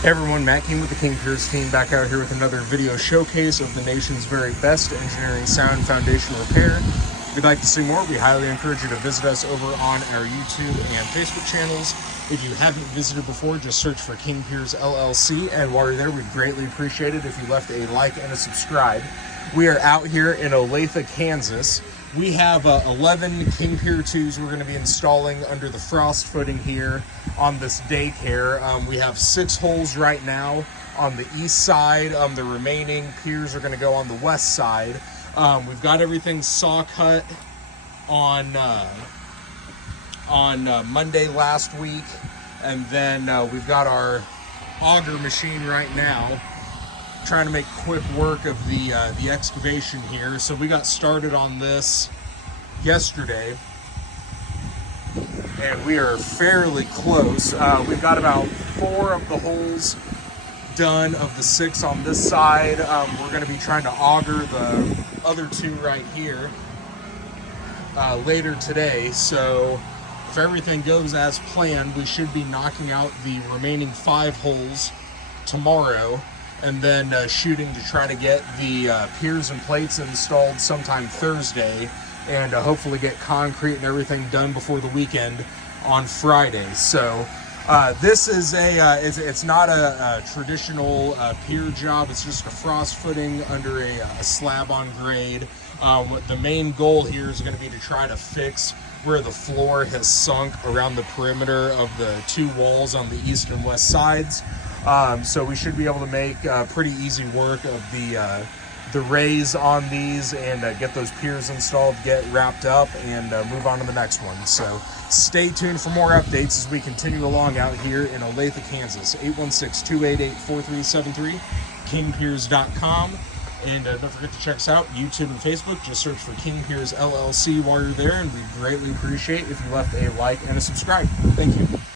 Hey everyone, Matt King with the King Piers team back out here with another video showcase of the nation's very best engineering sound foundation repair. If you'd like to see more, we highly encourage you to visit us over on our YouTube and Facebook channels. If you haven't visited before, just search for King Piers LLC, and while you're there, we'd greatly appreciate it if you left a like and a subscribe. We are out here in Olathe, Kansas. We have 11 King Pier IIs we're going to be installing under the frost footing here on this daycare. We have 6 holes right now on the east side. The remaining piers are going to go on the west side. We've got everything saw cut on Monday last week, and then we've got our auger machine right now trying to make quick work of the excavation here. So we got started on this yesterday, and we are fairly close. We've got about 4 of the holes done of the 6 on this side. We're going to be trying to auger the other 2 right here later today. So if everything goes as planned, we should be knocking out the remaining 5 holes tomorrow, and then shooting to try to get the piers and plates installed sometime Thursday, and hopefully get concrete and everything done before the weekend on Friday. So this is it's not a traditional pier job. It's just a frost footing under a slab on grade. The main goal here is going to be to try to fix where the floor has sunk around the perimeter of the 2 walls on the east and west sides. So we should be able to make pretty easy work of the raise on these, and get those piers installed, get wrapped up, and move on to the next one. So stay tuned for more updates as we continue along out here in Olathe, Kansas. 816-288-4373, kingpiers.com. And don't forget to check us out, YouTube and Facebook. Just search for King Piers LLC while you're there, and we'd greatly appreciate if you left a like and a subscribe. Thank you.